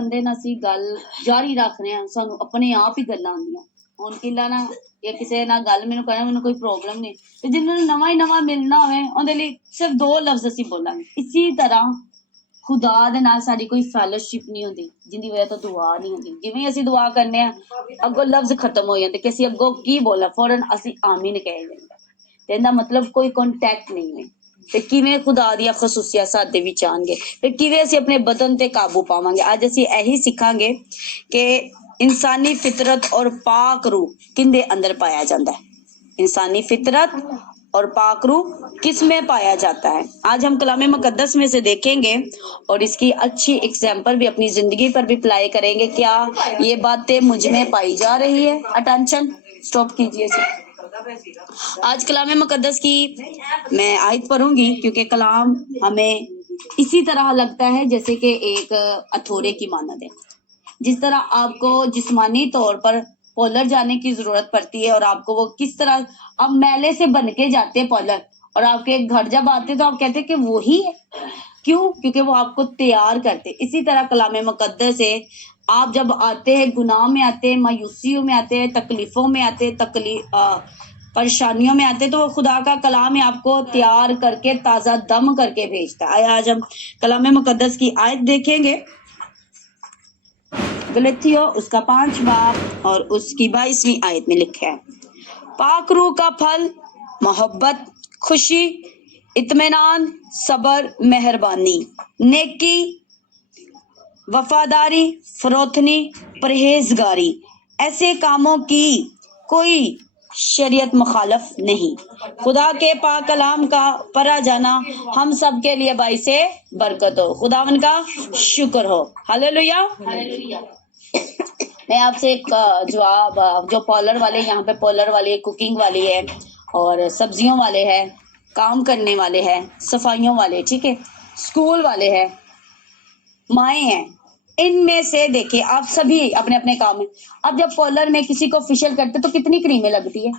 ਬੰਦੇ ਨਾਲ ਅਸੀਂ ਗੱਲ ਜਾਰੀ ਰੱਖ ਰਹੇ ਹਾਂ, ਸਾਨੂੰ ਆਪਣੇ ਆਪ ਹੀ ਗੱਲਾਂ ਆਉਂਦੀਆਂ। ਹੁਣ ਕਿਲਾ ਨਾ ਜਾਂ ਕਿਸੇ ਨਾਲ ਗੱਲ ਮੈਨੂੰ ਕਰਨਾ, ਮੈਨੂੰ ਕੋਈ ਪ੍ਰੋਬਲਮ ਨਹੀਂ, ਤੇ ਜਿਹਨਾਂ ਨੂੰ ਨਵਾਂ ਹੀ ਨਵਾਂ ਮਿਲਣਾ ਹੋਵੇ ਉਹਦੇ ਲਈ ਸਿਰਫ 2 ਲਫ਼ਜ਼ ਅਸੀਂ ਬੋਲਾਂਗੇ। ਇਸੇ ਤਰ੍ਹਾਂ ਖੁਦਾ ਦੇ ਨਾਲ ਸਾਡੀ ਕੋਈ ਫੈਲੋਸ਼ਿਪ ਨਹੀਂ ਹੁੰਦੀ ਜਿੰਦੀ ਵਜ੍ਹਾ ਤੋਂ ਦੁਆ ਨਹੀਂ ਹੁੰਦੀ। ਜਿਵੇਂ ਅਸੀਂ ਦੁਆ ਕਰਨੇ ਆ ਅੱਗੋਂ ਲਫ਼ਜ਼ ਖਤਮ ਹੋ ਜਾਂਦੇ ਕਿ ਅਸੀਂ ਅੱਗੋਂ ਕੀ ਬੋਲਾਂ, ਫੌਰਨ ਅਸੀਂ ਆਮੀਨ ਕਹਿ ਦਿੰਦੇ, ਤੇ ਇਹਦਾ ਮਤਲਬ ਕੋਈ ਕੰਟੈਕਟ ਨਹੀਂ ਹੈ। ਤੇ ਕਿਵੇਂ ਖੁਦਾ ਦੀਆਂ ਖਸੂਸੀਆਂ ਸਾਡੇ ਵਿੱਚ ਆਉਣਗੇ, ਤੇ ਕਿਵੇਂ ਅਸੀਂ ਆਪਣੇ ਬਦਨ ਤੇ ਕਾਬੂ ਪਾਵਾਂਗੇ। ਅੱਜ ਅਸੀਂ ਇਹੀ ਸਿੱਖਾਂਗੇ ਕਿ इंसानी फितरत और पाक रूह किंदे अंदर पाया जाता है। इंसानी फितरत और पाक रूह किस में पाया जाता है। आज हम कलाम मुकद्दस में से देखेंगे और इसकी अच्छी एग्जाम्पल भी अपनी जिंदगी पर भी अप्लाई करेंगे। क्या ये बातें मुझ में पाई जा रही है? अटेंशन, स्टॉप कीजिए इसे। आज कलाम मुकद्दस की मैं आयत पढ़ूंगी क्योंकि कलाम हमें इसी तरह लगता है जैसे कि एक हथौड़े की मानद है। जिस तरह आपको जिस्मानी तौर पर पॉलर जाने की जरूरत पड़ती है और आपको वो किस तरह अब मैले से बन के जाते हैं पॉलर, और आपके घर जब आते तो आप कहते हैं कि वही है। क्यों? क्योंकि वो आपको तैयार करते। इसी तरह कलाम मुकद्दस से आप जब आते हैं, गुनाह में आते हैं, मायूसियों में आते हैं, तकलीफों में आते हैं, परेशानियों में आते, तो वो खुदा का कलाम है आपको तैयार करके ताज़ा दम करके भेजता है। आज हम कलाम मुकद्दस की आयत देखेंगे, गलतियों उसका 5 बाब और उसकी 22वीं आयत में लिखा है, पाक रूह का फल मोहब्बत, खुशी, इत्मीनान, सब्र, मेहरबानी, नेकी, वफादारी, फरोतनी, परहेजगारी, ऐसे कामों की कोई शरीयत मुखालफ नहीं। खुदा के पाक कलाम का पढ़ा जाना हम सब के लिए बाइस बरकत हो। खुदावन का शुक्र हो। हालेलुया। मैं आपसे एक जवाब, जो पॉलर वाले यहाँ पे पॉलर वाली कुकिंग वाली है और सब्जियों वाले हैं, काम करने वाले हैं, सफाइयों वाले, ठीक है, स्कूल वाले हैं, माएँ हैं, इनमें से देखिए आप सभी अपने अपने काम में, अब जब पॉलर में किसी को फेशियल करते तो कितनी क्रीमें लगती है?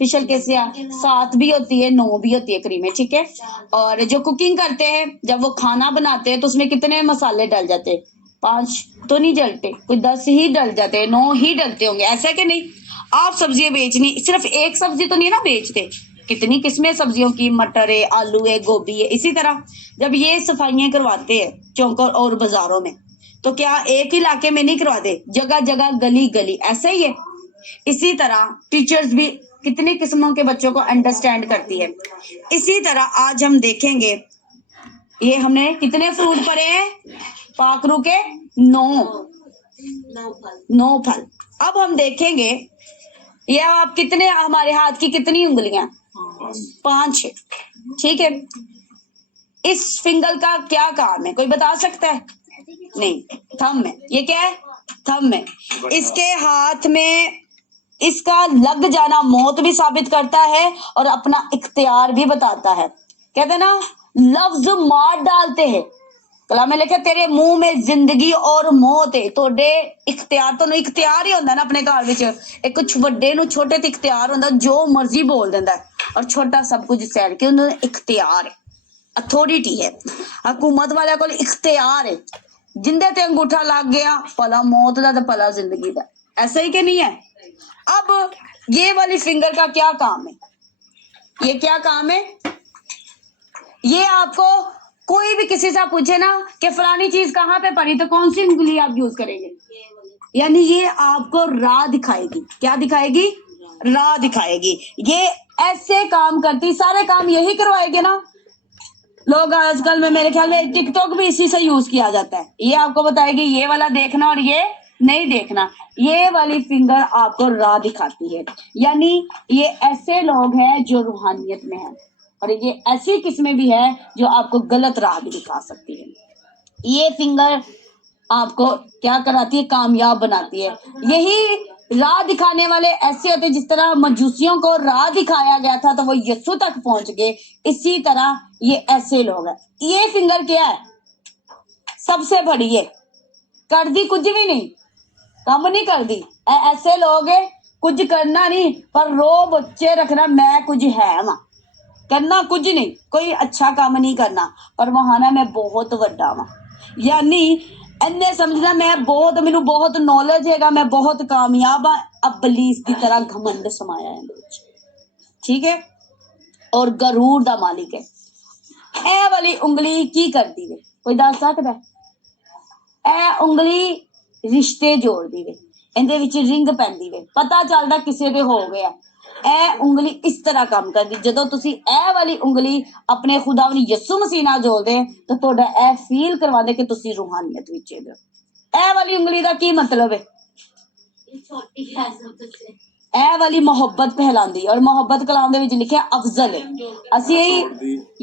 फेशियल के 7 भी होती है, 9 भी होती है क्रीमें, ठीक है। और जो कुकिंग करते हैं, जब वो खाना बनाते हैं तो उसमें कितने मसाले डल जाते हैं? 5 तो नहीं डलते, कोई 10 ही डल जाते हैं, 9 ही डलते होंगे, ऐसा कि नहीं। आप सब्जियां बेचनी, सिर्फ एक सब्जी तो नहीं ना बेचते, कितनी किस्में सब्जियों की, मटर है, आलू है, गोभी है। इसी तरह जब ये सफाइयां करवाते हैं चौकों और बाजारों में, तो क्या एक ही इलाके में नहीं करवाते, जगह जगह, गली गली, ऐसा ही है। इसी तरह टीचर्स भी कितनी किस्मों के बच्चों को अंडरस्टैंड करती है। इसी तरह आज हम देखेंगे, ये हमने कितने फ्रूट पढ़े हैं? पाक रूह के 9 फल। अब हम देखेंगे ये आप कितने, हमारे हाथ की कितनी उंगलियां? 5 है, ठीक है। इस फिंगर का क्या काम है, कोई बता सकता है? नहीं, थंब है। ये क्या है? थंब है। इसके हाथ में इसका लग जाना मौत भी साबित करता है और अपना इख्तियार भी बताता है। कहते ना, लफ्ज मार डालते हैं। कलाम में लिखा तेरे मुंह में जिंदगी और मौत है। तोड़े इख्तियार तो नहीं, इख्तियार ही होंदा ना अपने घर विच, एक कुछ वड्डे नूं छोटे ते इख्तियार होंदा, जो मर्जी बोल देंदा है, और छोटा सब कुछ सैर के उन्हें इख्तियार है, अथॉरिटी है। हुकूमत वाले को इख्तियार है, जिंदे ते अंगूठा लग गया भला मौत दा ते भला जिंदगी दा, ऐसा ही कि नहीं है। अब ये वाली फिंगर का क्या काम है? ये क्या काम है? ये आपको कोई भी किसी से पूछे ना कि फलानी चीज कहाँ पे पड़ी, तो कौन सी उंगली आप यूज करेंगे? यानी ये आपको राह दिखाएगी। क्या दिखाएगी? राह दिखाएगी। ये ऐसे काम करती, सारे काम यही करवाएगी ना। लोग आजकल में मेरे ख्याल में टिकटॉक भी इसी से यूज किया जाता है। ये आपको बताएगी ये वाला देखना और ये नहीं देखना। ये वाली फिंगर आपको राह दिखाती है। यानी ये ऐसे लोग हैं जो रूहानियत में हैं, और ये ऐसी किस्में भी है जो आपको गलत राह भी दिखा सकती है। ये फिंगर आपको क्या कराती है? कामयाब बनाती है। यही राह दिखाने वाले ऐसे होते, जिस तरह मजूसियों को राह दिखाया गया था तो वो यीशु तक पहुंच गए, इसी तरह ये ऐसे लोग हैं। ये फिंगर क्या है? सबसे बड़ी है, कर दी कुछ भी नहीं, काम नहीं कर दी। ऐसे लोग है कुछ करना नहीं, पर रो बच्चे रखना, मैं कुछ है वहां करना कुछ नहीं, कोई अच्छा काम नहीं करना, पर वहां ना मैं बहुत वड्डा वहां। यानी इन्ने समझना मैं बहुत, मैनू बहुत नॉलेज हैगा, मैं बहुत कामयाब हाँ, अबलीस की तरह घमंड समाया है इहदे विच, ठीक है। और गरूर दा मालिक है। ਇਹ ਵਾਲੀ ਉਂਗਲੀ ਕੀ ਕਰਦੀ ਵੇ, ਕੋਈ ਦੱਸ ਸਕਦਾ? ਇਹ ਉਂਗਲੀ ਰਿਸ਼ਤੇ ਜੋੜਦੀ ਵੇ, ਇਹਦੇ ਵਿੱਚ ਰਿੰਗ ਪੈਂਦੀ ਵੇ, ਪਤਾ ਚੱਲਦਾ ਕਿਸੇ ਦੇ ਹੋ ਗਿਆ। ਇਹ ਉਂਗਲੀ ਇਸ ਤਰ੍ਹਾਂ ਕੰਮ ਕਰਦੀ। ਜਦੋਂ ਤੁਸੀਂ ਇਹ ਵਾਲੀ ਉਂਗਲੀ ਆਪਣੇ ਖੁਦਾ ਨੂੰ ਯਿਸੂ ਮਸੀਹ ਨਾਲ ਜੋੜਦੇ ਤਾਂ ਤੁਹਾਡਾ ਇਹ ਫੀਲ ਕਰਵਾਉਂਦੇ ਕਿ ਤੁਸੀਂ ਰੂਹਾਨੀਅਤ ਵਿੱਚ ਹੋ। ਇਹ ਵਾਲੀ ਉਂਗਲੀ ਦਾ ਕੀ ਮਤਲਬ ਹੈ? ਇਹ ਵਾਲੀ ਮੁਹੱਬਤ ਫੈਲਾਉਂਦੀ, ਔਰ ਮੁਹੱਬਤ ਕਲਾਮ ਦੇ ਵਿੱਚ ਲਿਖਿਆ ਅਫਜ਼ਲ ਹੈ। ਅਸੀਂ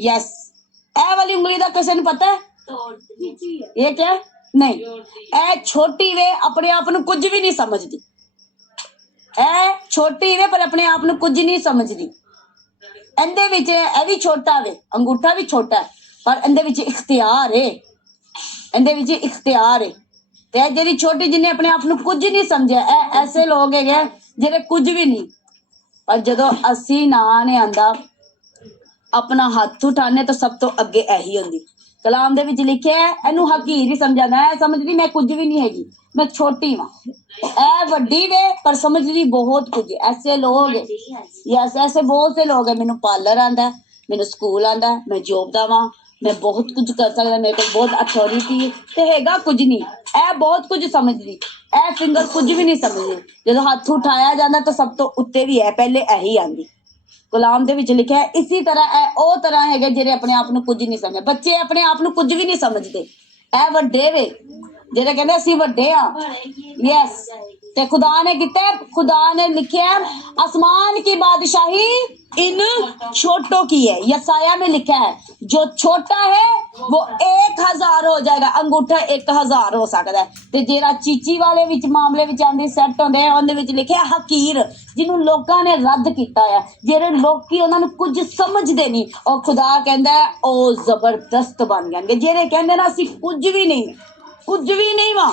ਯੈਸ, ਇਹ ਵਾਲੀ ਉਂਗਲੀ ਦਾ ਕਿਸੇ ਨੂੰ ਪਤਾ ਹੈ? ਇਹ ਕਿਆ ਨਹੀਂ, ਇਹ ਛੋਟੀ ਵੇ, ਆਪਣੇ ਆਪ ਨੂੰ ਕੁਝ ਵੀ ਨਹੀਂ ਸਮਝਦੀ। ਇਹ ਛੋਟੀ ਵੇ ਪਰ ਆਪਣੇ ਆਪ ਨੂੰ ਕੁਝ ਨਹੀਂ ਸਮਝਦੀ। ਇਹਦੇ ਵਿੱਚ ਇਹ ਵੀ ਛੋਟਾ ਵੇ, ਅੰਗੂਠਾ ਵੀ ਛੋਟਾ ਹੈ, ਪਰ ਇਹਦੇ ਵਿੱਚ ਇਖਤਿਆਰ ਹੈ, ਇਹਦੇ ਵਿੱਚ ਇਖਤਿਆਰ ਹੈ। ਤੇ ਇਹ ਜਿਹੜੀ ਛੋਟੀ, ਜਿਹਨੇ ਆਪਣੇ ਆਪ ਨੂੰ ਕੁਝ ਨਹੀਂ ਸਮਝਿਆ, ਇਹ ਐਸੇ ਲੋਕ ਹੈਗੇ ਜਿਹੜੇ ਕੁਝ ਵੀ ਨਹੀਂ। ਪਰ ਜਦੋਂ ਅਸੀਂ ਨਾਂ ਨੇ ਆਂਦਾ ਆਪਣਾ ਹੱਥ ਉਠਾਣੇ ਤਾਂ ਸਭ ਤੋਂ ਅੱਗੇ ਇਹੀ ਹੁੰਦੀ। ਕਲਾਮ ਦੇ ਵਿੱਚ ਲਿਖਿਆ ਹੈ, ਇਹਨੂੰ ਹਕੀਰ ਹੀ ਸਮਝਦਾ, ਇਹ ਸਮਝਦੀ ਮੈਂ ਕੁਝ ਵੀ ਨਹੀਂ ਹੈਗੀ, ਮੈਂ ਛੋਟੀ ਵਾਂ। ਇਹ ਵੱਡੀ ਵੇ ਪਰ ਸਮਝਦੀ ਬਹੁਤ ਕੁਝ। ਐਸੇ ਲੋਕ ਯਸ, ਐਸੇ ਬਹੁਤ ਸੇ ਲੋਕ ਹੈ। ਮੈਨੂੰ ਪਾਰਲਰ ਆਂਦਾ, ਮੈਨੂੰ ਸਕੂਲ ਆਂਦਾ, ਮੈਂ ਜੋਬ ਦਾ ਵਾਂ, ਮੈਂ ਬਹੁਤ ਕੁਝ ਕਰ ਸਕਦਾ, ਮੇਰੇ ਕੋਲ ਬਹੁਤ ਅਥਾਰਟੀ ਤੇ ਹੈਗਾ ਕੁਝ ਨਹੀਂ। ਇਹ ਬਹੁਤ ਕੁਝ ਸਮਝਦੀ, ਇਹ ਫਿੰਗਰ ਕੁਝ ਵੀ ਨਹੀਂ ਸਮਝਦੀ। ਜਦੋਂ ਹੱਥ ਉਠਾਇਆ ਜਾਂਦਾ ਤਾਂ ਸਭ ਤੋਂ ਉੱਤੇ ਵੀ ਹੈ, ਪਹਿਲੇ ਇਹੀ ਆਂਦੀ। ਗੁਲਾਮ ਦੇ ਵਿੱਚ ਲਿਖਿਆ ਹੈ ਇਸੀ ਤਰ੍ਹਾਂ ਇਹ ਉਹ ਤਰ੍ਹਾਂ ਹੈਗੇ ਜਿਹੜੇ ਆਪਣੇ ਆਪ ਨੂੰ ਕੁਝ ਨਹੀਂ ਸਮਝਦੇ। ਬੱਚੇ ਆਪਣੇ ਆਪ ਨੂੰ ਕੁਝ ਵੀ ਨਹੀਂ ਸਮਝਦੇ। ਇਹ ਵੱਡੇ ਵੇ ਜਿਹੜੇ ਕਹਿੰਦੇ ਅਸੀਂ ਵੱਡੇ ਆ। ਯੈਸ, ਤੇ ਖੁਦਾ ਨੇ ਕੀਤਾ, खुदा ने लिखा है आसमान की बादशाही इन छोटों की है। यसाया में लिखा है जो छोटा है वो 1000 हो जाएगा, अंगूठा 1000 हो सकता है। ते जेरा चीची वाले विच मामले विच आंदे सैट होंदे हैं, उहदे विच लिखा है हकीर, जिन्हों लोकां ने रद्द कीता है, जेरे लोकी उन्हां नूं कुछ समझदे नहीं, और खुदा कहंदा है ओ जबरदस्त बन जाणगे। जेरे कहंदे ना असीं कुछ भी नहीं वां,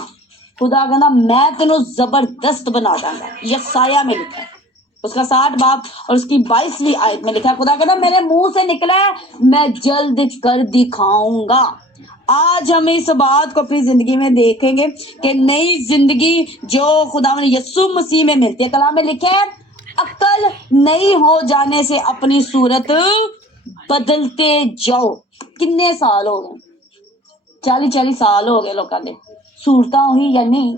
खुदा कहना मैं तेनों जबरदस्त बना दूंगा। यसाया में लिखा है उसका 60 बाब और उसकी 22वीं आयत में लिखा है, खुदा कहना मेरे मुंह से निकला है, मैं जल्द कर दिखाऊंगा। आज हम इस बात को अपनी जिंदगी में देखेंगे कि नई जिंदगी जो खुदा ने यीशु मसीह में मिलती है। कलाम में लिखा है अक्ल नहीं हो जाने से अपनी सूरत बदलते जाओ। कितने साल हो गए? 40 साल हो गए लोगों ने सूरत हुई या नहीं,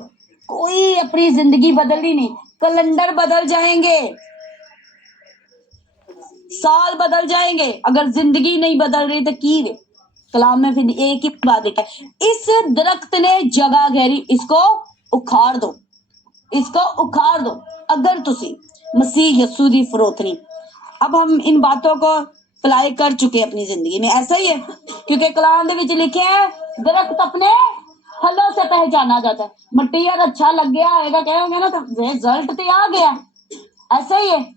कोई अपनी जिंदगी बदली नहीं। कैलेंडर बदल जाएंगे, साल बदल जाएंगे, अगर जिंदगी नहीं बदल रही तो की रे। कलाम में फिर एक ही बात लिखा है, इस दरख्त ने जगह घेरी, इसको उखाड़ दो, इसको उखाड़ दो। अगर तुसी मसीह यस्सु दी फरोतनी, अब हम इन बातों को अप्लाई कर चुके हैं अपनी जिंदगी में, ऐसा ही है। क्योंकि कलाम दे विच लिखे है दरख्त अपने फलों से पहचाना जाता है। मट्टी यार अच्छा लग गया आएगा, कहोगे ना तो रिजल्ट तो आ गया, ऐसा ही है।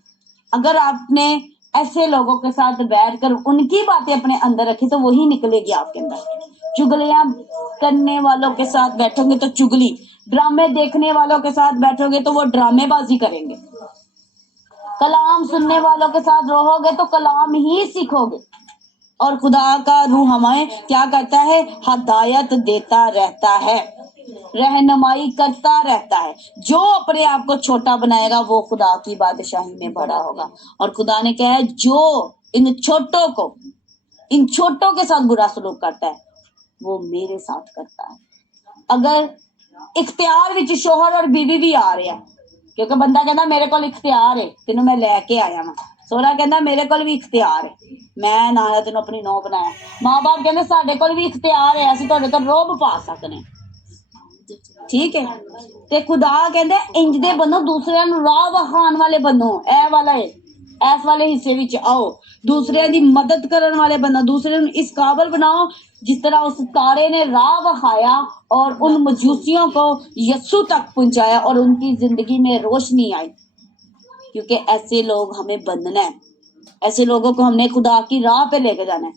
अगर आपने ऐसे लोगों के साथ बैठकर उनकी बातें अपने अंदर रखी तो वही निकलेगी आपके अंदर। चुगलियां करने वालों के साथ बैठोगे तो चुगली, ड्रामे देखने वालों के साथ बैठोगे तो वो ड्रामेबाजी करेंगे, कलाम सुनने वालों के साथ रहोगे तो कलाम ही सीखोगे। और खुदा का रूह हमें क्या करता है? हदायत देता रहता है, रहनुमाई करता रहता है। जो अपने आप को छोटा बनाएगा वो खुदा की बादशाही में बड़ा होगा। और खुदा ने कहा है जो इन छोटों के साथ बुरा सलूक करता है वो मेरे साथ करता है। अगर इख्तियार विच शोहर और बीवी भी आ रहे हैं, क्योंकि बंदा कहना मेरे को इख्तियार है, तेनों मैं लैके आया वां, सोहरा कहना मेरे को भी इख्तियार है, मैं ना तेनों अपनी नौं बनाया। माँ बाप कहते साडे कोल भी इख्तियार है, असीं तुहाडे ते रोब पा सकने, ठीक है। ते खुदा कहंदे इंज दे बनो, दूसरिਆਂ ਨੂੰ ਰਾਹ ਵਿਖਾਉਣ ਵਾਲੇ बनो, ऐ वाला है इस वाले हिस्से विच आओ, दूसरिਆਂ ਦੀ मदद करने वाले बनो, दूसरे ਨੂੰ इस काबिल बनाओ जिस तरह उस तारे ने राह विखाया और उन मजूसियों को यस्सु तक पहुंचाया और उनकी जिंदगी में रोशनी आई। क्योंकि ऐसे लोग हमें बंधना है, ऐसे लोगों को हमने खुदा की राह पे लेकर जाना है।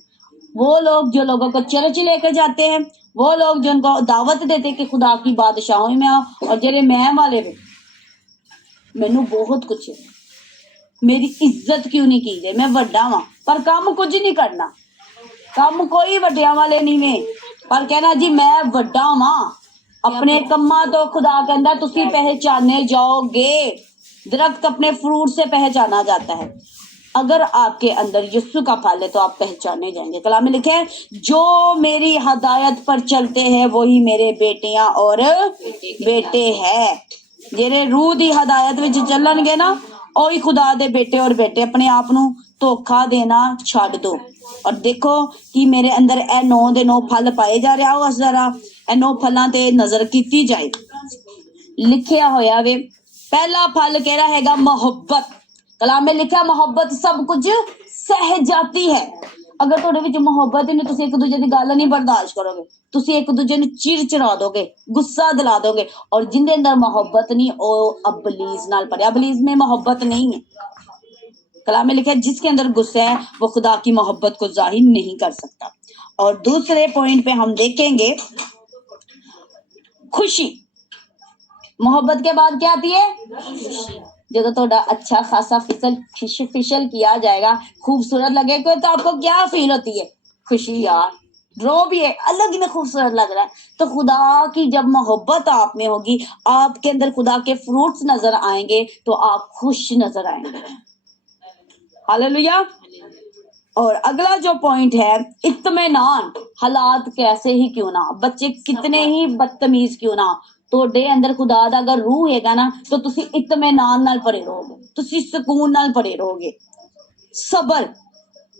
वो लोग जो लोगों को चर्च लेकर जाते हैं, वो लोग जिनको दावत देते हैं कि खुदा की बादशाहों में आओ, और जेरे मैं वाले वे मैनू बहुत कुछ है, मेरी इज्जत क्यों नहीं की जाए, मैं वड्डा वां पर काम कुछ नहीं करना, काम कोई वड्डियां वाले नहीं में, ਪਰ ਕਹਿਣਾ ਜੀ ਮੈਂ ਵੱਡਾ ਵਾਂ, ਆਪਣੇ ਕੰਮਾਂ ਤੋਂ खुदा कहता तुसी पहचाने जाओगे। दरख्त अपने फ्रूट से पहचाना जाता है। अगर आपके अंदर यीशु का फल है तो आप पहचाने जाएंगे। कलाम में लिखे है जो मेरी हदायत पर चलते हैं वही मेरे बेटियां और बेटे है। ਜਿਹੜੇ रूह ਦੀ ਹਦਾਇਤ ਵਿੱਚ ਚੱਲਣਗੇ ਨਾ ਉਹੀ ਖੁਦਾ ਦੇ ਬੇਟੇ ਔਰ ਬੇਟੇ। ਆਪਣੇ ਆਪ ਨੂੰ ਧੋਖਾ ਦੇਣਾ ਛੱਡ ਦੋ ਔਰ ਦੇਖੋ ਕਿ ਮੇਰੇ ਅੰਦਰ ਇਹ 9 ਦੇ 9 ਫਲ ਪਾਏ ਜਾ ਰਿਹਾ। ਉਹ ਜ਼ਰਾ ਇਹ 9 ਫਲਾਂ ਤੇ ਨਜ਼ਰ ਕੀਤੀ ਜਾਏ। ਲਿਖਿਆ ਹੋਇਆ ਵੇ ਪਹਿਲਾ ਫਲ ਕਿਹੜਾ ਹੈਗਾ? ਮੁਹੱਬਤ। ਕਲਾਮ में ਲਿਖਿਆ ਮੁਹੱਬਤ ਸਭ ਕੁਝ ਸਹਿ ਜਾਤੀ ਹੈ। ਅਗਰ ਤੁਹਾਡੇ ਵਿੱਚ ਮੁਹੱਬਤ ਹੀ ਨਹੀਂ, ਤੁਸੀਂ ਇੱਕ ਦੂਜੇ ਦੀ ਗੱਲ ਨਹੀਂ ਬਰਦਾਸ਼ਤ ਕਰੋਗੇ, ਤੁਸੀਂ ਇੱਕ ਦੂਜੇ ਨੂੰ ਚਿੜਚਿੜਾ ਦੋਗੇ, ਗੁੱਸਾ ਦਿਲਾ ਦੋਗੇ। और जिनके अंदर मोहब्बत नहीं वो अबलीस नाल पड़े। अबलीस में मोहब्बत नहीं है। कलाम में लिखा है जिसके अंदर गुस्सा है वो खुदा की मोहब्बत को जाहिर नहीं कर सकता। और दूसरे पॉइंट पे हम देखेंगे खुशी। मोहब्बत के बाद क्या आती है? जब थोड़ा अच्छा खासा फिशल किया जाएगा, खूबसूरत लगेगा तो आपको क्या फील होती है? खुशी यार, ड्रो भी है, अलग ही में खूबसूरत लग रहा है। तो खुदा की जब मोहब्बत आप में होगी, आपके अंदर खुदा के फ्रूट्स नजर आएंगे तो आप खुश नजर आएंगे। हालेलुया। और अगला जो पॉइंट है इत्मीनान। हालात कैसे ही क्यों ना, बच्चे कितने ही बदतमीज क्यों ना, ਤੁਹਾਡੇ ਅੰਦਰ खुदा ਦਾ अगर रूह ਹੈਗਾ ਨਾ तो ਤੁਸੀਂ इत्मीनान नाल भरे रहोगे, ਤੁਸੀਂ सुकून नाल भरे रहोगे। सब्र,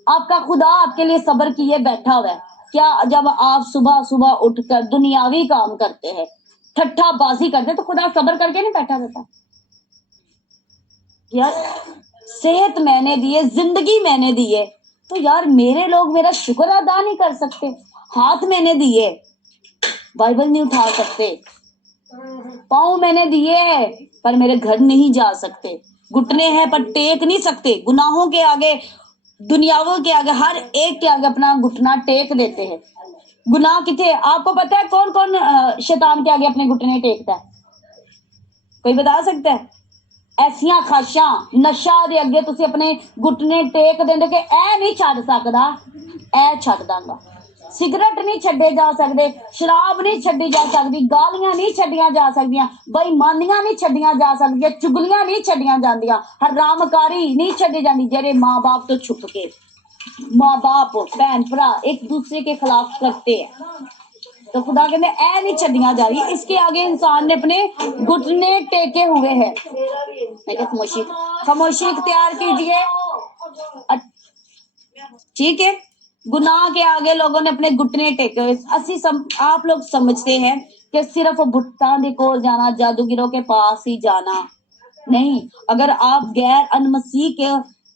आपका खुदा आपके लिए सब्र किए बैठा हुआ है। क्या जब आप सुबह सुबह उठकर दुनियावी काम करते हैं, ठट्ठाबाजी करते हैं, तो खुदा सब्र करके नहीं बैठा रहता? यार सेहत मैंने दी है, जिंदगी मैंने दी है, तो यार मेरे लोग मेरा शुक्र अदा नहीं कर सकते? हाथ मैंने दिए, बाइबल नहीं उठा सकते, पाँव मैंने दिए हैं पर मेरे घर नहीं जा सकते, घुटने हैं पर टेक नहीं सकते। गुनाहों के आगे, दुनियावों के आगे, हर एक के आगे अपना घुटना टेक देते हैं। गुनाह कितने? आपको पता है कौन कौन शैतान के आगे अपने घुटने टेकता है? कोई बता सकता है? ऐसिया खाशा नशा दे अगे तुसी अपने घुटने टेक देंदे कि ऐ नहीं छड़ सकदा, ऐ छड़ दांगा। सिगरेट नहीं छड्डे जा सकते, शराब नहीं छड्डी जा सकती, गालियां नहीं छड्डियां जा सकदियां, बेईमानियां नहीं छड्डियां जा सकदियां, चुगलियां नहीं छड्डियां जांदियां, हरामकारी नहीं छड्डी जांदी। जेड़े माँ बाप तो छुप के, माँ बाप भैन भरा एक दूसरे के खिलाफ करते हैं, तो खुदा कहते ऐ नहीं छड्डियां जा रही। इसके आगे इंसान ने अपने घुटने टेके हुए हैं। मैं क्या खामोशी इख्तियार कीजिए, ठीक है। गुनाह के आगे लोगों ने अपने घुटने टेके हुए। आप लोग समझते हैं कि सिर्फ भुट्टा दे कोल जाना, जादूगिरों के पास ही जाना नहीं। अगर आप गैर अनमसीह के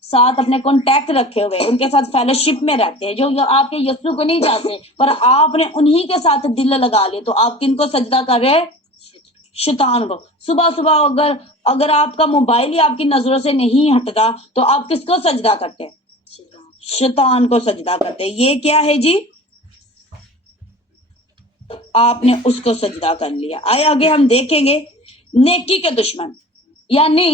साथ अपने कॉन्टैक्ट रखे हुए, उनके साथ फेलोशिप में रहते हैं, जो आपके यीशु को नहीं जाते, पर आपने उन्हीं के साथ दिल लगा लिए, तो आप किनको सजदा कर रहे हैं? शैतान को। सुबह सुबह अगर आपका मोबाइल ही आपकी नजरों से नहीं हटता तो आप किसको सजदा करते हैं? शैतान को सजदा करते हैं। ये क्या है जी? आपने उसको सजदा कर लिया। आए आगे हम देखेंगे नेकी के दुश्मन, यानी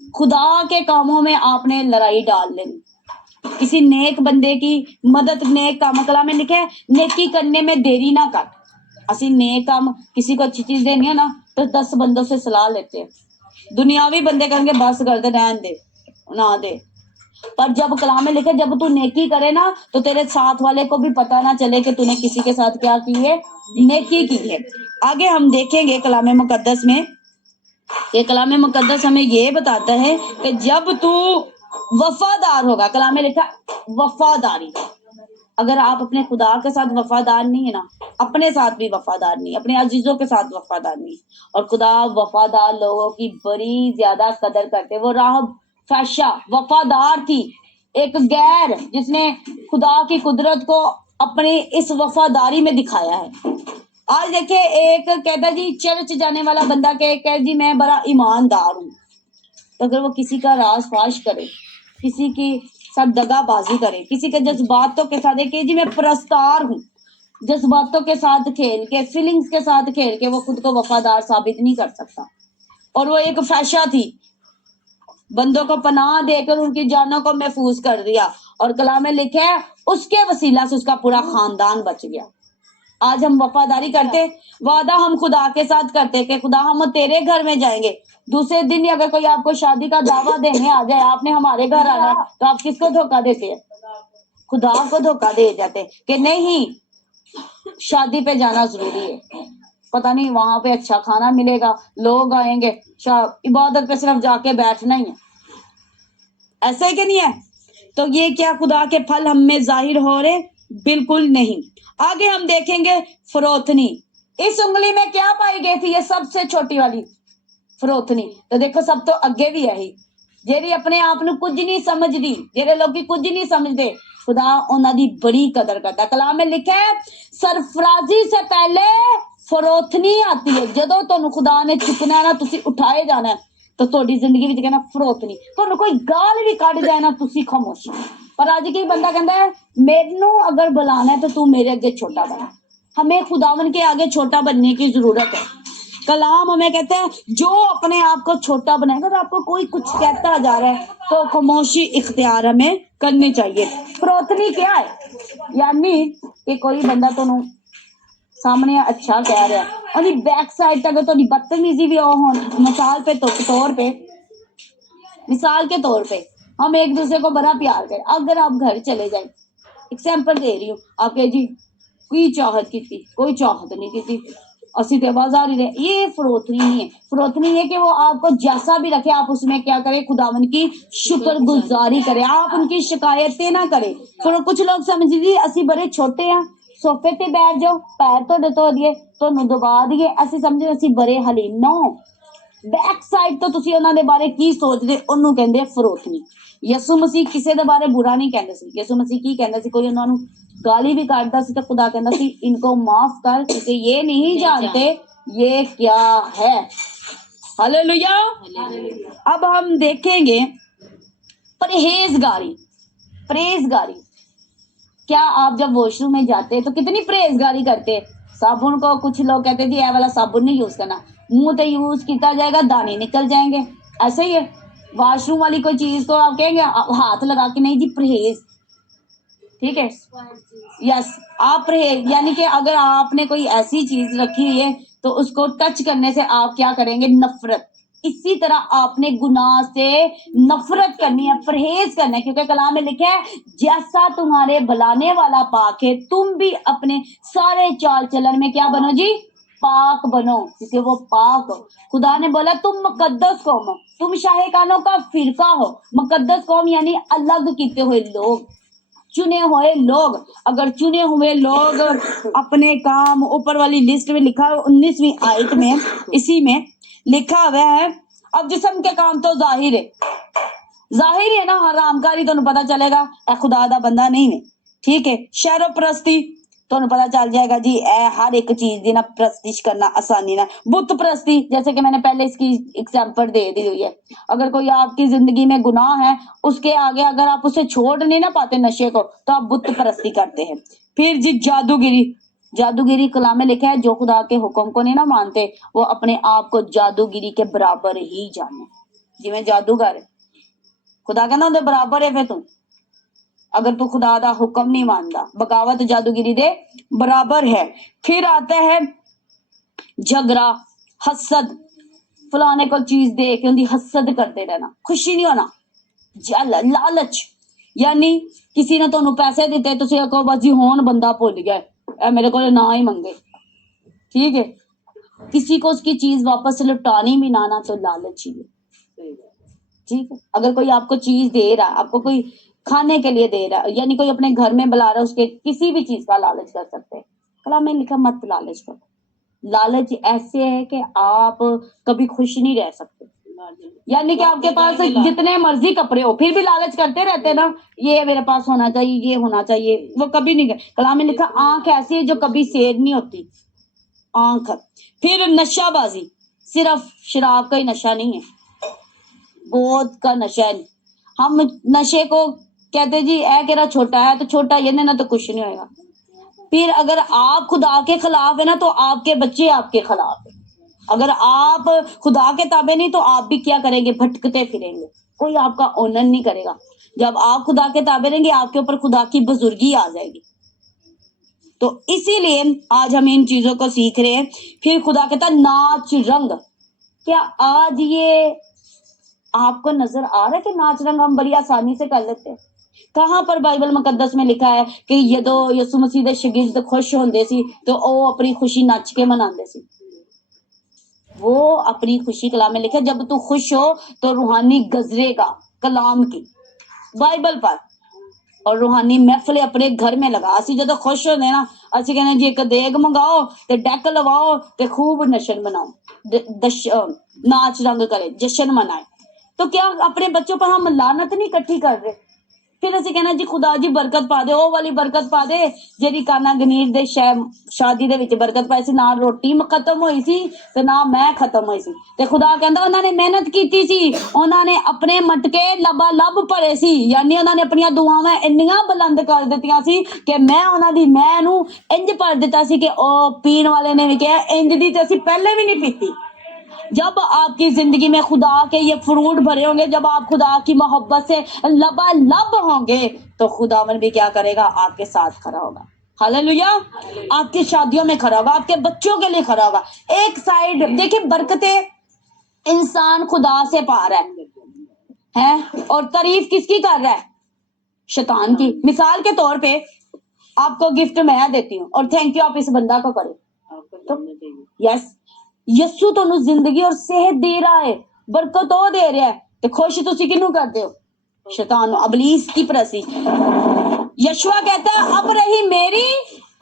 खुदा के कामों में आपने लड़ाई डाल लेनी। किसी नेक बंदे की मदद, नेक काम, कला में लिखा है नेकी करने में देरी ना कर। असी नेक काम, किसी को अच्छी चीज देनी है ना तो 10 बंदों से सलाह लेते हैं। दुनियावी बंदे कहेंगे बस कर दे, रहन दे, ना दे। पर जब कलाम में लिखे जब तू नेकी करे ना तो तेरे साथ वाले को भी पता ना चले कि तूने किसी के साथ क्या की है, नेकी की है। आगे हम देखेंगे कलाम मुकद्दस में, ये कलाम मुकद्दस हमें ये बताता है कि जब तू वफादार होगा, कलाम में लिखा वफादारी। अगर आप अपने खुदा के साथ वफादार नहीं है ना, अपने साथ भी वफादार नहीं, अपने अजीजों के साथ वफादार नहीं। और खुदा वफादार लोगों की बड़ी ज्यादा कदर करते। वो राहब फैशा वफादार थी, एक गैर जिसने खुदा की कुदरत को अपने इस वफादारी में दिखाया है। आज देखिए एक कहता जी चर्च जाने वाला बंदा कहे जी मैं बड़ा ईमानदार हूँ, तो अगर वो किसी का राज फाश करे, किसी की साथ दगाबाजी करे, किसी के जज्बातों के साथ कि जी मैं परस्तार हूँ, जज्बातों के साथ खेल के, फीलिंग्स के साथ खेल के वो खुद को वफादार साबित नहीं कर सकता। और वो एक फैशा थी, बंदों को पनाह देकर उनकी जानों को महफूज कर दिया। और कलाम में लिखा है उसके वसीला से उसका पूरा खानदान बच गया। آج ہم وفاداری کرتے, وعدہ ہم خدا کے ساتھ کرتے کہ خدا ہم تیرے گھر میں جائیں گے, دوسرے دن ہی اگر کوئی آپ کو شادی کا دعویٰ دینے آ جائے آپ نے ہمارے گھر آنا ہے, تو آپ کس کو دھوکہ دیتے ہیں؟ خدا کو دھوکہ دے جاتے کہ نہیں شادی پہ جانا ضروری ہے, پتہ نہیں وہاں پہ اچھا کھانا ملے گا, لوگ آئیں گے, عبادت پہ صرف جا کے بیٹھنا ہی ہے. ایسا ہے کہ نہیں ہے؟ تو یہ کیا خدا کے پھل ہم میں ظاہر ہو رہے؟ بالکل نہیں. آگے ہم دیکھیں گے فروتنی. اس انگلی میں کیا پائی گئی تھی؟ یہ سب سے چھوٹی والی فروتنی. تو دیکھو سب تو اگے بھی ہے ہی, جیڑی اپنے آپ نو کچھ نہیں سمجھ دی, جیڑے لوگ کچھ نہیں سمجھتے, خدا انہاں دی بڑی قدر کرتا ہے. کلام میں لکھا ہے سرفرازی سے پہلے فروتنی آتی ہے. جدوں تانوں خدا نے چکنا ہے نا, تسی اٹھائے جانا ہے, تو تہاڈی زندگی وچ کہنا فروتنی. تانوں کوئی گال بھی کڈ جائے نا, تسی خاموش. پر اج کی بندہ کہندا ہے مینوں اگر بلانا ہے تو تو میرے آگے چھوٹا بن. ہمیں خداون کے آگے چھوٹا بننے کی ضرورت ہے. کلام ہمیں کہتا ہے جو اپنے آپ کو چھوٹا بنائے گا, اگر آپ کو کوئی کچھ کہتا جا رہا ہے تو خاموشی اختیار ہمیں کرنی چاہیے. فروتنی کیا ہے؟ یعنی کہ کوئی بندہ تانوں سامنے اچھا کہہ رہا ہے, اور بیک سائڈ تے اگر تہاڈی بدتمیزی بھی ہون, مثال کے طور پہ ہم ایک دوسرے کو بڑا پیار کریں, اگر آپ گھر چلے جائیں, ایگزامپل دے رہی ہوں, آپ کہ جی کوئی چاہت کی کوئی چاہت نہیں کی, اسی تے بازار ہی رہے, یہ فروتنی نہیں ہے. فروتنی ہے کہ وہ آپ کو جیسا بھی رکھے آپ اس میں کیا کریں, خداون کی شکر گزاری کریں, آپ ان کی شکایتیں نہ کریں. پھر کچھ لوگ سمجھ دی اسی بڑے چھوٹے ہیں, سوفے تے بیٹھ جاؤ, پیر تہاڈے دھو دیے, تانوں دبا دیے, اسی سمجھے اسی بڑے حلیم. نو, بیک سائڈ تو تسی انہاں دے بارے کی سوچ دے اونوں کہندے فروتنی. یسوع مسیح کسے دے بارے برا نہیں کہندے سی. یسوع مسیح کی کہندا سی, کوئی انہاں نو گالی بھی کاٹدا سی تو خدا کہندا سی ان کو معاف کر کیونکہ یہ نہیں جانتے یہ کیا ہے. ہاللویا. اب ہم دیکھیں گے پرہیزگاری. پرہیزگاری کیا آپ جب واش روم میں جاتے تو کتنی پرہیزگاری کرتے؟ صابن کو کچھ لوگ کہتے ہیں جی اے والا صابن نہیں یوز کرنا, منہ تے یوز کیتا جائے گا دانے نکل جائیں گے. ایسے ہی ہے واش روم والی کوئی چیز کو آپ کہیں گے ہاتھ لگا کے, نہیں جی پرہیز. ٹھیک ہے, یس آپ پرہیز, یعنی کہ اگر آپ نے کوئی ایسی چیز رکھی ہوئی ہے تو اس کو ٹچ کرنے سے آپ کیا کریں گے؟ نفرت. اسی طرح آپ نے گناہ سے نفرت کرنی ہے, پرہیز کرنا ہے, کیونکہ کلام میں لکھا ہے جیسا تمہارے بلانے والا پاک ہے تم بھی اپنے سارے چال چلن میں کیا بنو جی؟ پاک بنو, کیونکہ وہ پاک ہو. خدا نے بولا تم مقدس قوم ہو, تم شاہکانوں کا فرقہ ہو. مقدس قوم یعنی الگ کیتے ہوئے لوگ, چنے ہوئے لوگ. اگر چنے ہوئے لوگ اپنے کام, اوپر والی لسٹ میں لکھا ہے 19ویں آیت میں, اسی میں لکھا ہوا ہے اب جسم کے کام تو ظاہر ہے, ظاہر ہے نا, حرام کاری تمہیں پتہ چلے گا اے خدا دا بندہ نہیں ہے. ٹھیک ہے, شہر و پرستی تمہیں پتہ چل جائے گا جی اے ہر ایک چیز دی نا پرستش کرنا آسانی نہ. بت پرستی جیسے کہ میں نے پہلے اس کی ایگزامپل دے دی ہوئی ہے, اگر کوئی آپ کی زندگی میں گناہ ہے اس کے آگے اگر آپ اسے چھوڑ نہیں نہ پاتے نشے کو, تو آپ بت پرستی کرتے ہیں. پھر جی جادوگری. جادوگری کلام میں لکھا ہے جو خدا کے حکم کو نہیں نہ مانتے وہ اپنے آپ کو جادوگری کے برابر ہی جانے. جی میں جادوگر ہے, خدا کہنا دے برابر ہے. پھر تم اگر تو خدا دا حکم نہیں ماندا, بغاوت جادوگری دے برابر ہے. پھر آتا ہے جھگڑا, حسد, فلانے کو چیز دے کے ان دی حسد کرتے رہنا, خوشی نہیں ہونا. لالچ یعنی کسی نے تانوں پیسے دیتے تسی کہو بس جی ہون بندہ بھول گیا اے میرے کو نہ ہی منگے. ٹھیک ہے, کسی کو اس کی چیز واپس لوٹانی بھی نہ تو لالچ ہی ہے. ٹھیک ہے, اگر کوئی آپ کو چیز دے رہا, آپ کو کوئی کھانے کے لیے دے رہا, یعنی کوئی اپنے گھر میں بلا رہا, اس کے کسی بھی چیز کا لالچ کر سکتے ہیں. کلام میں لکھا مت لالچ کرو. لالچ ایسے ہے کہ آپ کبھی خوش نہیں رہ سکتے. یعنی کہ آپ کے پاس جتنے مرضی کپڑے ہو پھر بھی لالچ کرتے رہتے نا, یہ میرے پاس ہونا چاہیے, یہ ہونا چاہیے, وہ کبھی نہیں گئے. کلام میں لکھا آنکھ ایسی ہے جو کبھی سیر نہیں ہوتی, آنکھ. پھر نشہ بازی, صرف شراب کا ہی نشہ نہیں ہے, بہت کا نشہ ہے. ہم نشے کو کہتے جی اے کہرا چھوٹا ہے تو چھوٹا یہ نہ تو کچھ نہیں ہوئے گا. پھر اگر آپ خدا کے خلاف ہے نا تو آپ کے بچے آپ کے خلاف ہیں. اگر آپ خدا کے تابع نہیں تو آپ بھی کیا کریں گے؟ بھٹکتے پھریں گے, کوئی آپ کا آنر نہیں کرے گا. جب آپ خدا کے تابع رہیں گے آپ کے اوپر خدا کی بزرگی آ جائے گی. तो इसीलिए आज हम इन चीजों को सीख रहे हैं। फिर खुदा कहता नाच रंग, क्या आज ये आपको नजर आ रहा है कि नाच रंग हम बड़ी आसानी से कर लेते हैं? कहां पर बाइबल मुकद्दस में लिखा है कि जदों यसु मसीह दे शागिर्द खुश होंदे सी तो ओ अपनी खुशी नच के मनांदे सी? वो अपनी खुशी कलाम में लिखा, जब तू खुश हो तो रूहानी गजरेगा कलाम की बाइबल पर, और रूहानी महफिल अपने घर में लगा। असि जदों खुश होंदे ना, असि कहने जी एक देग मंगाओ ते डेक लवाओ ते खूब नशन मनाओ, नाच रंग करे, जश्न मनाए। तो क्या अपने बच्चों पर हम लानत नहीं इकट्ठी कर रहे? फिर असि कहना जी खुदा जी बरकत पा दे, ओ वाली बरकत पा दे जेड़ी काना गनीर दे शादी दे विच बरकत पाई सी, ना रोटी खत्म होई सी ते ना मैं खत्म होई सी। ते खुदा कहंदा उन्हां ने मेहनत कीती सी, उन्हां ने अपने मटके लबा लब भरे सी, यानी उन्हां ने अपनी दुआवां इन्नियां बुलंद कर दित्तियां सी कि मैं उन्हां दी मैं नूं इंज भर दित्ता सी कि ओ पीण वाले ने भी कहा इंज दी ते असीं पहले भी नहीं पीती। जब आपकी जिंदगी में खुदा के ये फ्रूट भरे होंगे, जब आप खुदा की मोहब्बत से लबालब होंगे, तो खुदावन भी क्या करेगा? आपके साथ खड़ा होगा। हालेलुया। आपकी शादियों में खड़ा होगा, आपके बच्चों के लिए खड़ा होगा। एक साइड देखिए बरकतें इंसान खुदा से पा रहा है और तारीफ किसकी कर रहा है? शैतान की। मिसाल के तौर पे आपको गिफ्ट मैं देती हूँ और थैंक यू आप इस बंदा को करो, तो यस यस्सु ਤੁਹਾਨੂੰ ਜ਼ਿੰਦਗੀ और सेहत दे रहा है, बरकत ਉਹ दे रहा है, ਤੇ खुश ਤੁਸੀਂ ਕਿਹਨੂੰ ਕਰਦੇ ਹੋ? शैतान, अबलीस की परस्ती। यशुआ कहता है अब रही मेरी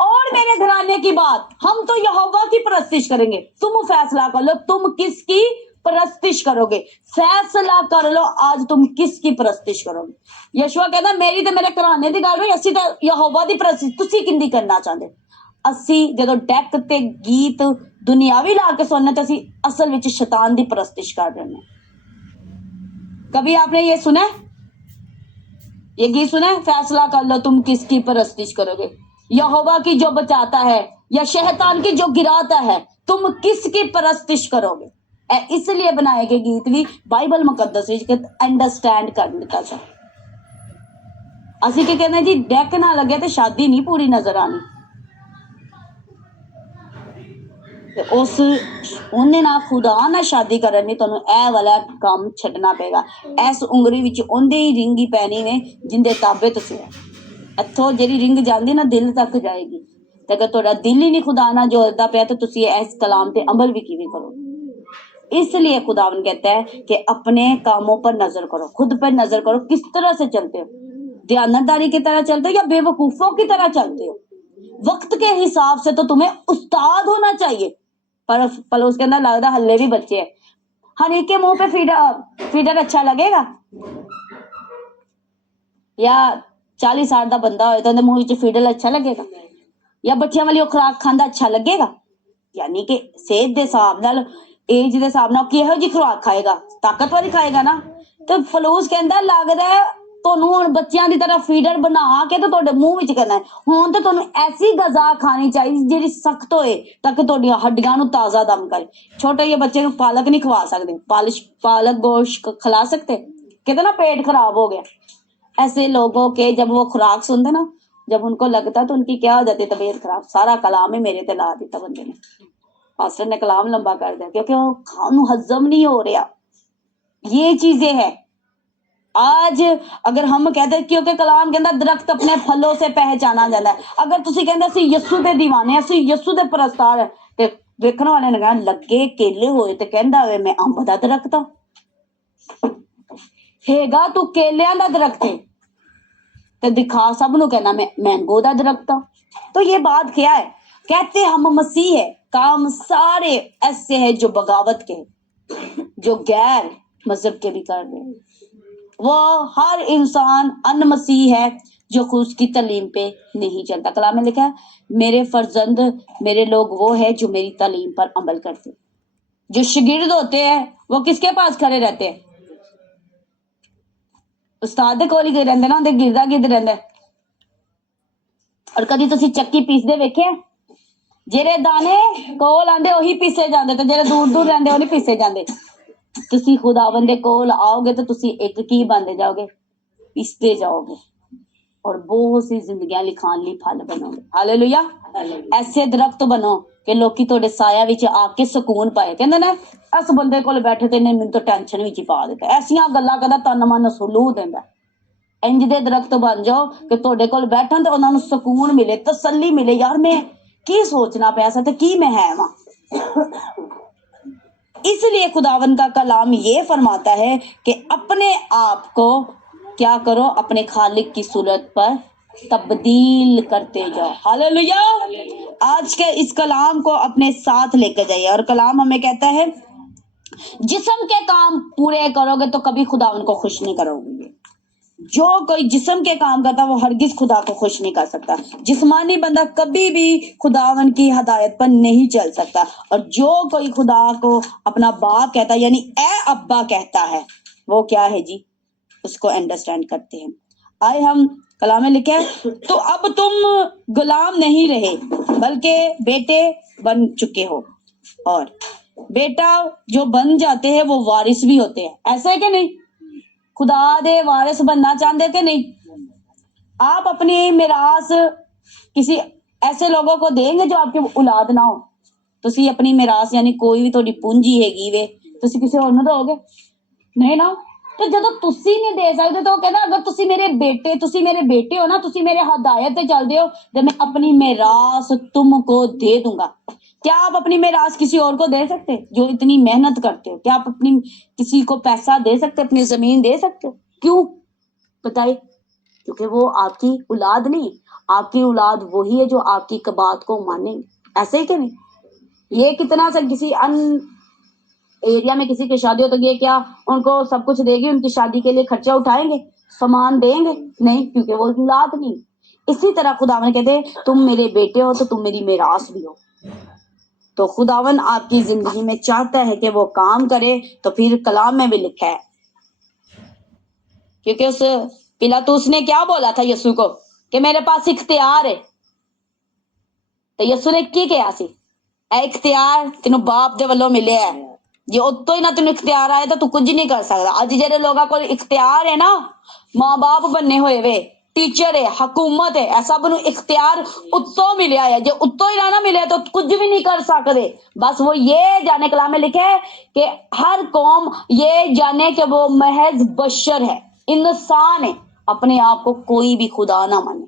और मेरे घराने की बात, हम तो यहोवा की परस्तिश करेंगे। तुम फैसला कर लो तुम किसकी परस्तिश करोगे, फैसला कर लो आज तुम किसकी परस्तिश करोगे। यशुआ कहता मेरी ते मेरे घराने की गल, असि तो यहोवा की परस्तिश, तुसी किंदी करना चाहते? ਅਸੀਂ ਜਦੋਂ ਡੈਕ ਤੇ ਗੀਤ ਦੁਨਿਆਵੀ ਲਾ ਕੇ ਸੁਣਨੇ, तो ਅਸੀਂ असल ਵਿੱਚ शैतान की परस्तिश कर रहे हैं। कभी आपने ये सुना, ये गीत सुना? फैसला कर लो तुम किसकी परस्तिश करोगे, यहोवा की जो बचाता है या शैतान की जो गिराता है, तुम किसकी परस्तिश करोगे? इसलिए बनाए गए गीत भी बाइबल मुकद्दस अंडरस्टैंड कर लिता सा। ਅਸੀਂ ਕੀ ਕਹਿੰਦੇ ਜੀ, ਡੈਕ ਨਾ ਲੱਗੇ ਤੇ शादी नहीं पूरी नजर आनी। उस ਉਹਨੇ ਨਾ खुदा ना शादी करनी, ਤੁਹਾਨੂੰ ਇਹ ਵਾਲਾ ਕੰਮ ਛੱਡਣਾ ਪਏਗਾ। ਇਸ ਉਂਗਲੀ ਵਿੱਚ ਉਹਦੇ ਹੀ ਰਿੰਗ ਹੀ ਪੈਣੀ ਨੇ ਜਿੰਦੇ ਤਾਬੇ ਤੁਸੀਂ ਹੈ। ਇੱਥੋਂ ਜਿਹੜੀ ਰਿੰਗ ਜਾਂਦੀ ਨਾ ਦਿਲ ਤੱਕ ਜਾਏਗੀ, ਤੇ ਅਗਰ ਤੁਹਾਡਾ ਦਿਲ ਹੀ ਨਹੀਂ खुदा ਨਾਲ ਜੋੜਦਾ ਪਿਆ तो ਤੁਸੀਂ ਇਸ कलाम पे अमल भी किवें करोगे? इसलिए खुदावन कहता है कि अपने कामों पर नजर करो, खुद पर नजर करो, किस तरह से चलते हो? दयानतदारी की तरह चलते हो या बेवकूफों की तरह चलते हो? वक्त के हिसाब से तो तुम्हें उस्ताद होना चाहिए, पर पलूस के अंदर लगता हल्ले भी बच्चे हैं। हर एक के मुंह पे फीडर अच्छा लगेगा? या 40 साल का बंदा हो तो मुंह च फीडर अच्छा लगेगा? या बच्चियां वाली खुराक खांदा अच्छा लगेगा? यानी कि सेहत के हिसाब नाल, एज के हिसाब नाल किहो जी खुराक खाएगा, ताकत वाली खाएगा ना। तो फलूस कहंदा लगदा है ਤੁਹਾਨੂੰ ਹੁਣ ਬੱਚਿਆਂ ਦੀ ਤਰ੍ਹਾਂ ਫੀਡਰ ਬਣਾ ਕੇ ਤੇ ਤੁਹਾਡੇ ਮੂੰਹ ਵਿੱਚ ਕਰਨਾ ਹੈ। ਹੁਣ ਤੇ ਤੁਹਾਨੂੰ ਐਸੀ ਗਜ਼ਾ ਖਾਣੀ ਚਾਹੀਦੀ ਜਿਹੜੀ ਸਖਤ ਹੋਏ ਤਾਂ ਕਿ ਤੁਹਾਡੀਆਂ ਹੱਡੀਆਂ ਨੂੰ ਤਾਜ਼ਾ ਦਮ ਕਰੇ। ਛੋਟੇ ਜਿਹੇ ਬੱਚੇ ਨੂੰ ਪਾਲਕ ਨਹੀਂ ਖਵਾ ਸਕਦੇ, पालक गोश्त खिला सकते? कहते ना पेट खराब हो गया। ऐसे लोगों के जब वो खुराक सुनते ना, जब उनको लगता तो उनकी क्या हो जाती तबीयत खराब। सारा कलाम ही मेरे ते ला दिता बंदे ने, पास्टर ने कलाम लंबा कर दिया क्योंकि वो खानू हजम नहीं हो रहा। ये चीजें है। आज अगर हम कहते क्योंकि कलाम कहता दरख्त अपने फलों से पहचाना जाता है। अगर तुसी कहंदे ਅਸੀਂ ਯਿਸੂ ਦੇ دیਵਾਨੇ, ਅਸੀਂ ਯਿਸੂ ਦੇ ਪਰਸਤਾਰ ਹੈ, ਤੇ ਵੇਖਣ ਵਾਲੇ ਨੇ ਕਹਿਣਾ ਲੱਗੇ ਕੇਲੇ ਹੋਏ ਤੇ ਕਹਿੰਦਾ ਹੋਵੇ ਮੈਂ ਅੰਬ ਦਾ ਦਰਖਤ ਹਾਂ। ਹੈਗਾ ਤੂੰ ਕੇਲਿਆਂ ਦਾ ਦਰਖਤ ਹੈ ਤੇ ਦਿਖਾ ਸਭ ਨੂੰ कहना मैं मैंगो ਦਾ दरख्त ਹਾਂ। तो ये बात क्या है? कहते हम मसीह है, काम सारे ऐसे है जो बगावत के, जो गैर मजहब के भी कर रहे हैं। वो हर इंसान अनमसीह है जो उसकी तालीम पे नहीं चलता। कलाम में लिखा है मेरे फर्जंद मेरे लोग वो है जो मेरी तालीम पर अमल करते। जो शागिर्द होते हैं वो किसके पास खड़े रहते हैं? उस्ताद दे कोल ही रहंदे ना, उहदे गिरदा गिरद रहंदा। और कदी तुसी चक्की पीसदे वेखे? जेरे दाने कोल आंदे ओही पीसे जांदे ते जेरे दूर दूर रहंदे ओ नहीं पीसे जांदे। तुसी खुदावन दे कोल आओगे तो तुसी एक की बनते जाओगे, पिसते जाओगे। اور بہت سی زندگیاں لکھان لی پھل بنو گے. ہالےلویا. ایسے درخت بنو کہ لوکی تہاڈے سایہ وچ آ کے سکون پائے. کہندے نے اس بندے کول بیٹھے تے نے مینوں تو ٹینشن وچ ہی پا دیتا. ایسیاں گلاں کہندا تن من سلو دیندا. انج دے درخت بن جاؤ کہ تہاڈے کول بیٹھن تے انہاں نوں سکون ملے, تسلی ملے. یار میں کی سوچنا پیا سا تے کی میں ہے واں. اس لیے خداون کا کلام یہ فرماتا ہے کہ اپنے آپ کو کیا کرو, اپنے خالق کی صورت پر تبدیل کرتے جاؤ. ہالےلویا. آج کے اس کلام کو اپنے ساتھ لے کے جائیے. اور کلام ہمیں کہتا ہے جسم کے کام پورے کرو گے تو کبھی خداون کو خوش نہیں کرو گے. جو کوئی جسم کے کام کرتا وہ ہرگز خدا کو خوش نہیں کر سکتا. جسمانی بندہ کبھی بھی خداون کی ہدایت پر نہیں چل سکتا. اور جو کوئی خدا کو اپنا باپ کہتا ہے یعنی اے ابا کہتا ہے, وہ کیا ہے جی, اس کو انڈرسٹینڈ کرتے ہیں. آئے ہم کلام میں لکھا ہے تو اب تم غلام نہیں رہے بلکہ بیٹے بن چکے ہو. اور بیٹا جو بن جاتے ہیں وہ وارث بھی ہوتے ہیں. ایسا ہے کہ نہیں؟ خدا دے وارث بننا چاہتے کہ نہیں؟ آپ اپنی میراث کسی ایسے لوگوں کو دیں گے جو آپ کی اولاد نہ ہو. تسی اپنی میراث یعنی کوئی بھی تھوڑی پونجی ہے گی وے تسی کسی اور نوں دو گے نہیں نا. تو جدو تسی نہیں دے سکتے تو کہنا اگر تسی میرے بیٹے ہو نا, تسی میرے ہدایت تے چل دے ہو تو میں اپنی میراث تم کو دے دوں گا. کیا آپ اپنی میراث کسی اور کو دے سکتے جو اتنی محنت کرتے ہو؟ کیا آپ اپنی کسی کو پیسہ دے سکتے, اپنی زمین دے سکتے؟ کیوں بتائیے؟ کیونکہ وہ آپ کی اولاد نہیں. آپ کی اولاد وہی ہے جو آپ کی بات کو مانے. ایسے ہی کہ نہیں؟ یہ کتنا سا کسی ایریا میں کسی کی شادی ہو تو یہ کیا ان کو سب کچھ دے گی, ان کی شادی کے لیے خرچہ اٹھائیں گے, سامان دیں گے؟ نہیں, کیونکہ وہ اولاد نہیں. اسی طرح خداون کہتے تم میرے بیٹے ہو تو تم میری میراث بھی ہو. تو خداون آپ کی زندگی میں چاہتا ہے کہ وہ کام کرے. تو پھر کلام میں بھی لکھا ہے کیونکہ اس پلاطوس نے کیا بولا تھا یسوع کو کہ میرے پاس اختیار ہے. تو یسوع نے کی کیا سی, اے اختیار تینوں باپ دے ولوں ملے ہے, جی اتو ہی نہ تینوں اختیار آئے تو کچھ نہیں کر سکتا. اج جڑے لوگاں کول اختیار ہے نا, ماں باپ بننے ہوئے وے, ٹیچر ہے, حکومت ہے, ایسا بنو اختیار اتو ملیا ہے. جو اتو ہی نہ ملے تو کچھ بھی نہیں کر سکتے. بس وہ یہ جانے, کلام میں لکھے کہ ہر قوم یہ جانے کہ وہ محض بشر ہے, انسان ہے, اپنے آپ کو کوئی بھی خدا نہ مانے.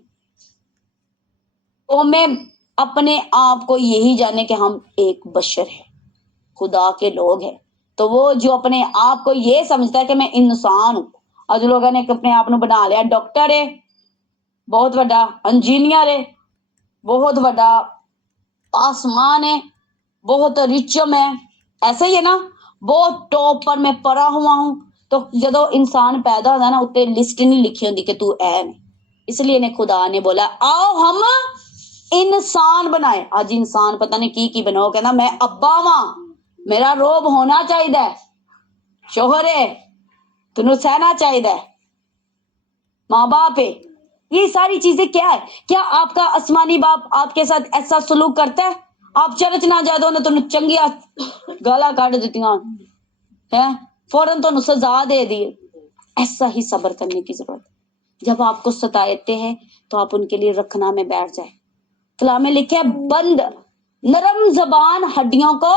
قومیں اپنے آپ کو یہی جانے کہ ہم ایک بشر ہے, خدا کے لوگ ہیں. تو وہ جو اپنے آپ کو یہ سمجھتا ہے کہ میں انسان ہوں. آج لوگوں نے اپنے آپ کو بنا لیا ڈاکٹر ہے, بہت بڑا انجینئر ہے, بہت بڑا آسمان ہے, بہت رچم ہے, ایسا ہی ہے نا, بہت ٹاپ پر میں پڑا ہوا ہوں. تو جدو انسان پیدا ہوتا ہے نا اتنے لسٹ نہیں لکھی ہوتی کہ تو اے میں. اس لیے نے خدا نے بولا آؤ ہم انسان بنائے. آج انسان پتہ نہیں کی بناؤ, کہنا میں ابا ماں, میرا روب ہونا چاہیے, شوہر ہے, تنوں سہنا چاہیے, ماں باپ ہے. یہ ساری چیزیں کیا ہے؟ کیا آپ کا آسمانی باپ آپ کے ساتھ ایسا سلوک کرتا ہے؟ آپ چرچ نہ جا دو نہ تنوں چنگیا گالا کاٹ دیتیاں ہیں, فوراً تنوں سزا دے دی. ایسا ہی صبر کرنے کی ضرورت ہے. جب آپ کو ستاتے ہیں تو آپ ان کے لیے رکھنا میں بیٹھ جائیں. کلام میں لکھا ہے بند نرم زبان ہڈیوں کو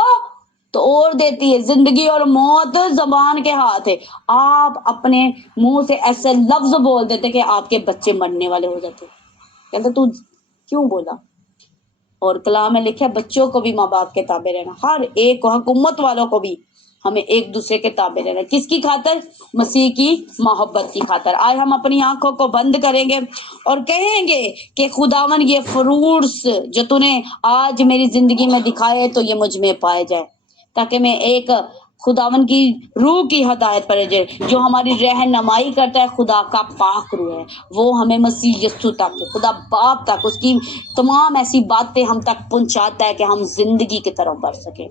توڑ دیتی ہے, زندگی اور موت زبان کے ہاتھ ہے. آپ اپنے منہ سے ایسے لفظ بول دیتے کہ آپ کے بچے مرنے والے ہو جاتے. کہتے تو کیوں بولا؟ اور کلام میں لکھا ہے بچوں کو بھی ماں باپ کے تابع رہنا, ہر ایک کو, حکومت والوں کو بھی ہمیں ایک دوسرے کے تابع رہنا. کس کی خاطر؟ مسیح کی محبت کی خاطر. آج ہم اپنی آنکھوں کو بند کریں گے اور کہیں گے کہ خداون یہ فروٹس جو تو نے آج میری زندگی میں دکھائے تو یہ مجھ میں پائے جائے, تاکہ میں ایک خداون کی روح کی ہدایت پر جائے جو ہماری رہنمائی کرتا ہے. خدا کا پاک روح ہے, وہ ہمیں مسیح یسوع تک, خدا باپ تک, اس کی تمام ایسی باتیں ہم تک پہنچاتا ہے کہ ہم زندگی کی طرف بڑھ سکیں.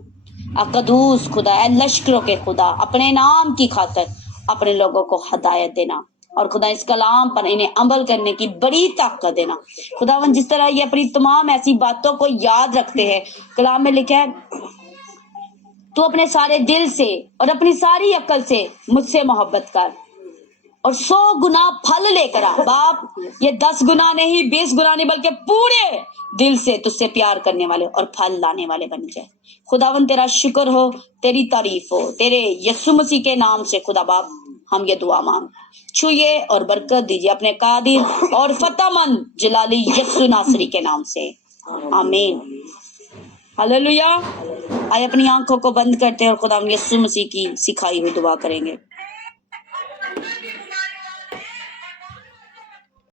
قدوس خدا اے لشکروں کے خدا, اپنے نام کی خاطر اپنے لوگوں کو ہدایت دینا, اور خدا اس کلام پر انہیں عمل کرنے کی بڑی طاقت دینا. خداوند جس طرح یہ اپنی تمام ایسی باتوں کو یاد رکھتے ہیں, کلام میں لکھا ہے تو اپنے سارے دل سے اور اپنی ساری عقل سے مجھ سے محبت کر. اور 100 گنا پھل لے کر آ باپ، یہ 10 گنا نہیں، 20 گنا نہیں، بلکہ پورے دل سے تجھ سے پیار کرنے والے اور پھل لانے والے بن جائے۔ خداوند تیرا شکر ہو، تیری تعریف ہو، تیرے یسوع مسیح کے نام سے خدا باپ ہم یہ دعا مانگ چھوئے اور برکت دیجیے اپنے قادر اور فتح مند جلالی یسوع ناصری کے نام سے، آمین۔ ہلیلویا۔ آئے اپنی آنکھوں کو بند کرتے ہیں اور خدا یسوع مسیح کی سکھائی ہوئی دعا کریں گے۔